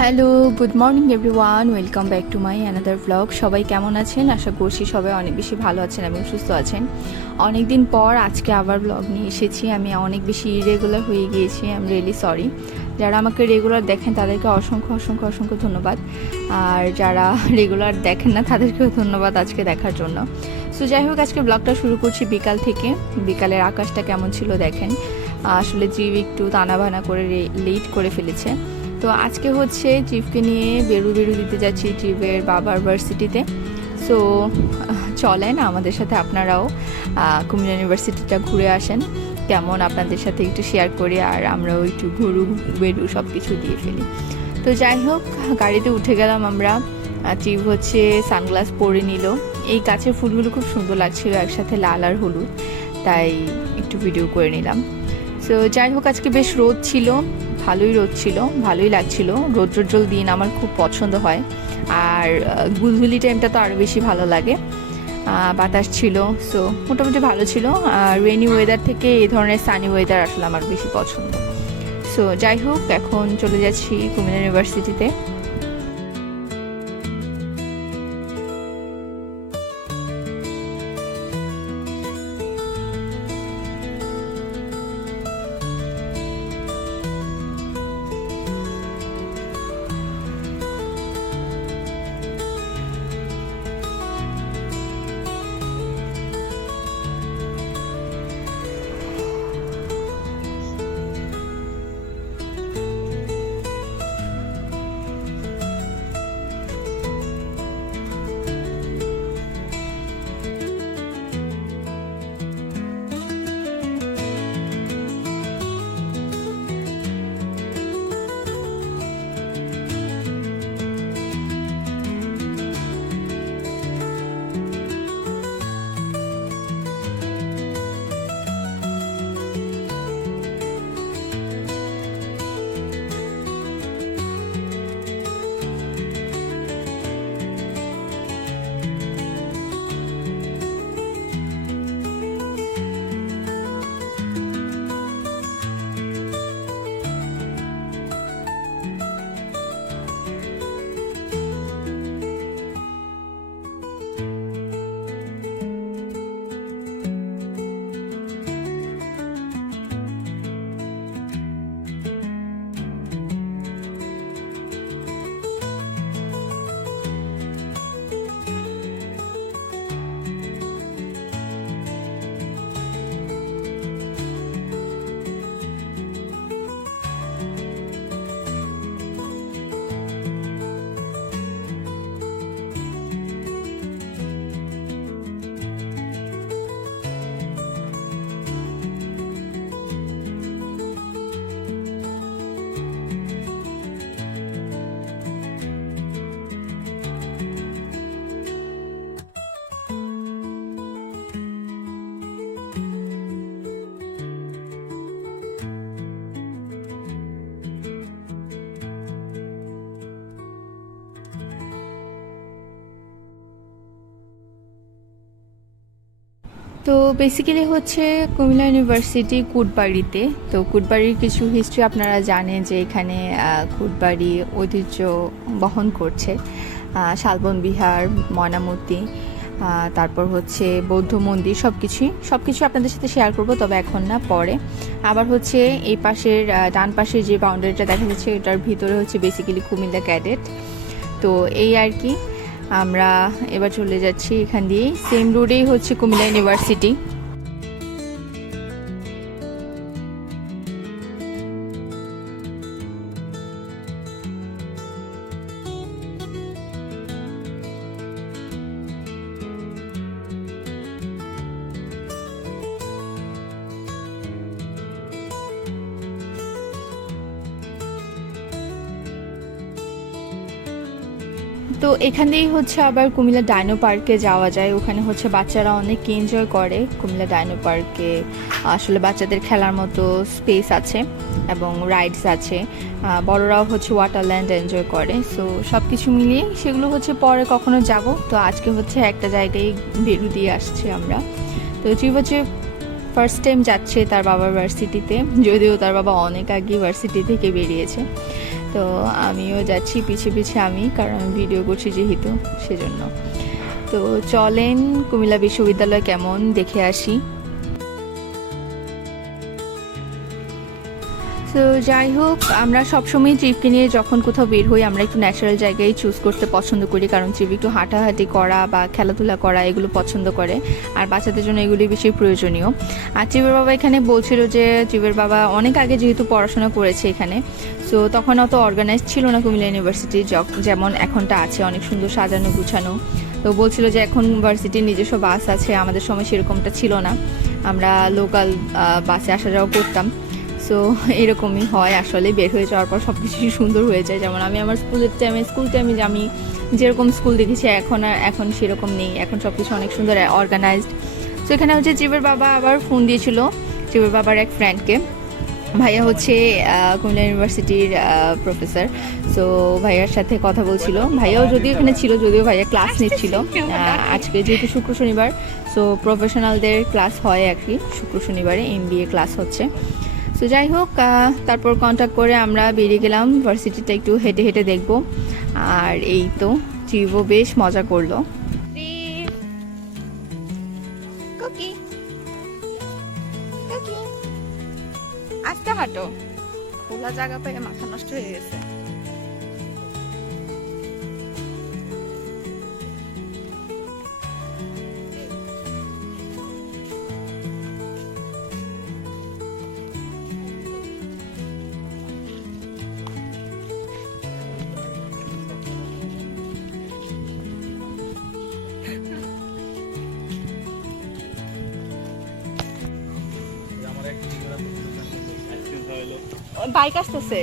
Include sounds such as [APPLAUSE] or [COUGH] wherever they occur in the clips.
Hello good morning everyone welcome back to my another blog সবাই কেমন আছেন? আশা করছি সবাই অনেক বেশি ভালো আছেন এবং সুস্থ আছেন। অনেক দিন পর আজকে আবার ব্লগ নিয়ে এসেছি। আমি অনেক বেশি ইরেগুলার হয়ে গিয়েছি। আই এম রিয়েলি সরি যারা আমাকে রেগুলার দেখেন, তাদেরকে অসংখ্য অসংখ্য অসংখ্য ধন্যবাদ। আর যারা রেগুলার দেখেন না, তাদেরকেও ধন্যবাদ আজকে দেখার জন্য। সো যাই হোক, আজকে ব্লগটা শুরু করছি বিকাল থেকে। বিকালের আকাশটা কেমন ছিল দেখেন। আসলে জিভ একটু টানা বানা করে লেট করে ফেলেছে। তো আজকে হচ্ছে চিফকে নিয়ে বেরু বেরু দিতে যাচ্ছি চিফের বাবার ভার্সিটিতে। সো চলেন আমাদের সাথে আপনারাও কুমিল্লা ইউনিভার্সিটিটা ঘুরে আসেন। কেমন আপনাদের সাথে একটু শেয়ার করি আর আমরাও একটু ঘুরু, বেরু সব কিছু দিয়ে ফেলি। তো যাই হোক, গাড়িতে উঠে গেলাম আমরা। চিফ হচ্ছে সানগ্লাস পরে নিল। এই গাছের ফুলগুলো খুব সুন্দর লাগছিল, একসাথে লাল আর হলুদ। তাই একটু ভিডিও করে নিলাম। সো যাই হোক, আজকে বেশ রোদ ছিল। ভালোই রোদ ছিল, ভালোই লাগছিল। রৌদ্রোজ্জ্বল দিন আমার খুব পছন্দ হয়। আর গুলগুলি টাইমটা তো আরও বেশি ভালো লাগে। বাতাস ছিল সো মোটামুটি ভালো ছিল। আর রেনি ওয়েদার থেকে এই ধরনের সানি ওয়েদার আসলে আমার বেশি পছন্দ। সো যাই হোক, এখন চলে যাচ্ছি কুমিল্লা ইউনিভার্সিটিতে তো বেসিক্যালি হচ্ছে কুমিল্লা ইউনিভার্সিটি কুটবাড়িতে। তো কুটবাড়ির কিছু হিস্ট্রি আপনারা জানেন যে এখানে কুটবাড়ি ঐতিহ্য বহন করছে। শালবন বিহার, ময়নামতি তারপর হচ্ছে বৌদ্ধ মন্দির সব কিছুই সব কিছু আপনাদের সাথে শেয়ার করব, তবে এখন না, পরে। আবার হচ্ছে এই পাশের ডান পাশের যে বাউন্ডারিটা দেখা যাচ্ছে ওটার ভিতরে হচ্ছে বেসিক্যালি কুমিল্লা ক্যাডেট তো এই আর কি। আমরা এবার চলে যাচ্ছি এখান দিয়েই সেম রোডেই হচ্ছে কুমিল্লা ইউনিভার্সিটি তো এখান দিয়েই হচ্ছে আবার কুমিল্লা ডাইনো পার্কে যাওয়া যায়। ওখানে হচ্ছে বাচ্চারা অনেক এনজয় করে কুমিল্লা ডাইনো পার্কে। আসলে বাচ্চাদের খেলার মতো স্পেস আছে এবং রাইডস আছে। বড়রাও হচ্ছে ওয়াটারল্যান্ড এনজয় করে। সো সব কিছু মিলিয়ে সেগুলো হচ্ছে পরে কখনো যাব। তো আজকে হচ্ছে একটা জায়গায় বেরু দিয়ে আসছি আমরা। তো হচ্ছে ফার্স্ট টাইম যাচ্ছে তার বাবার ভার্সিটিতে যদিও তার বাবা অনেক আগে ভার্সিটি থেকে বেরিয়েছে। তো আমিও যাচ্ছি পিছিয়ে পিছিয়ে আমি, কারণ আমি ভিডিও করছি যেহেতু, সেজন্য। তো চলেন কুমিল্লা বিশ্ববিদ্যালয় কেমন, দেখে আসি। তো যাই হোক, আমরা সবসময় ট্রিপকে নিয়ে যখন কোথাও বের হই, আমরা একটু ন্যাচারাল জায়গায় চুজ করতে পছন্দ করি। কারণ ট্রিপ একটু হাঁটাহাঁটি করা বা খেলাধুলা করা এগুলো পছন্দ করে। আর বাচ্চাদের জন্য এগুলি বেশি প্রয়োজনীয়। আর ট্রিপের বাবা এখানে বলছিল যে ট্রিপের বাবা অনেক আগে যেহেতু পড়াশোনা করেছে এখানে সো তখন অত অর্গানাইজ ছিল না কুমিল্লা ইউনিভার্সিটি যেমন এখনটা আছে, অনেক সুন্দর সাজানো, গুছানো। তো বলছিল যে, এখন ইউনিভার্সিটির নিজস্ব বাস আছে, আমাদের সময় সেরকমটা ছিল না। আমরা লোকাল বাসে আসা যাওয়া করতাম। সো [LAUGHS] এরকমই হয় আসলে বের হয়ে যাওয়ার পর সব কিছুই সুন্দর হয়ে যায়। যেমন আমি আমার স্কুলের টাইমে স্কুল টাইমে যে আমি যেরকম স্কুল দেখেছি এখন আর এখন সেরকম নেই। এখন সব কিছু অনেক সুন্দর অর্গানাইজড সো এখানে হচ্ছে জীবের বাবা আবার ফোন দিয়েছিল জীবের বাবার এক ফ্রেন্ডকে ভাইয়া হচ্ছে কুমিল্লা ইউনিভার্সিটির প্রফেসর সো ভাইয়ার সাথে কথা বলছিল। ভাইয়াও যদিও এখানে ছিল যদিও ভাইয়া ক্লাস নিচ্ছিল। আজকে যেহেতু শুক্র শনিবার সো প্রফেশনালদের ক্লাস হয় আর কি। শুক্র শনিবারে এম ক্লাস হচ্ছে। সো যাই হোক তারপর কন্ট্যাক্ট করে আমরা বেরিয়ে গেলাম। ভার্সিটিটা একটু হেঁটে হেঁটে দেখব। আর এই তো চিবো বেশ মজা করল। আস্তে হাঁটো। খোলা জায়গা পেয়ে মাথা নষ্ট হয়ে গেছে। বাইক আসতেছে।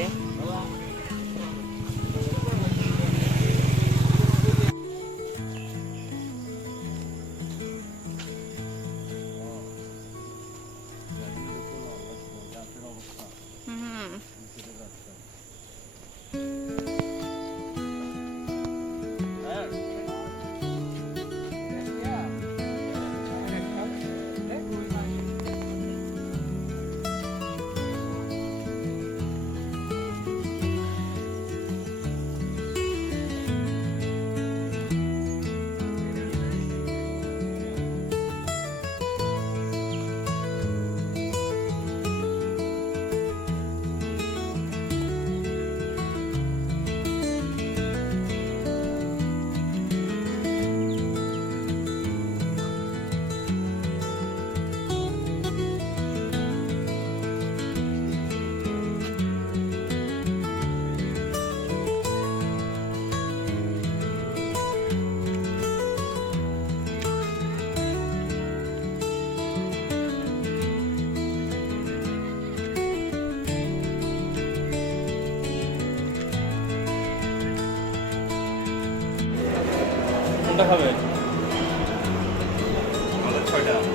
কোনটা খাবে?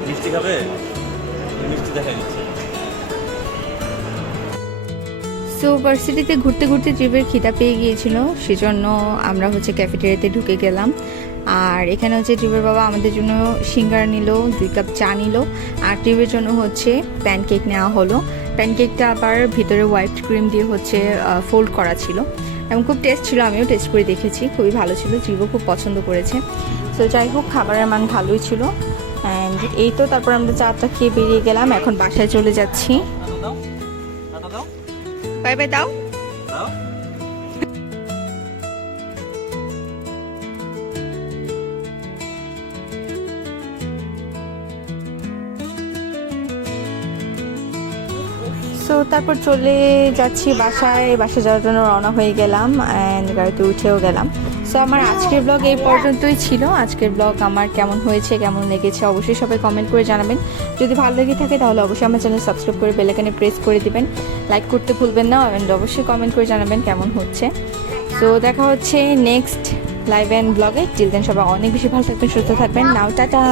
মিষ্টি খাবে? মিষ্টি দেখা দিচ্ছে। সো ভার্সিটিতে ঘুরতে ঘুরতে ট্রিপের খিদা পেয়ে গিয়েছিল সেজন্য আমরা হচ্ছে ক্যাফেটেরিয়াতে ঢুকে গেলাম। আর এখানে হচ্ছে ট্রিপের বাবা আমাদের জন্য সিঙ্গারা নিল দুই কাপ চা নিল আর ট্রিপের জন্য হচ্ছে প্যানকেক নেওয়া হলো। প্যানকেকটা আবার ভিতরে হোয়াইট ক্রিম দিয়ে হচ্ছে ফোল্ড করা ছিল। এবং খুব টেস্ট ছিল আমিও টেস্ট করে দেখেছি। খুবই ভালো ছিল জিভও খুব পছন্দ করেছে। তো যাই হোক খাবারের মান ভালোই ছিল। অ্যান্ড এই তো তারপর আমরা চাটা খেয়ে বেরিয়ে গেলাম। এখন বাসায় চলে যাচ্ছি। বাই বাই দাও। সো তারপর চলে যাচ্ছি বাসায়। বাসা যাওয়ার জন্য রওনা হয়ে গেলাম অ্যান্ড গাড়িতে উঠেও গেলাম। সো আমার আজকের ব্লগ এই পর্যন্তই ছিল। আজকের ব্লগ আমার কেমন হয়েছে, কেমন লেগেছে অবশ্যই সবাই কমেন্ট করে জানাবেন। যদি ভালো লেগে থাকে তাহলে অবশ্যই আমার চ্যানেল সাবস্ক্রাইব করে বেলাকানে প্রেস করে দিবেন। লাইক করতে ভুলবেন না অ্যান্ড অবশ্যই কমেন্ট করে জানাবেন কেমন হচ্ছে। সো দেখা হচ্ছে নেক্সট লাইভ অ্যান্ড ব্লগে টিল দেন সবাই অনেক বেশি ভালো থাকবেন, সুস্থ থাকবেন। নাও টাটা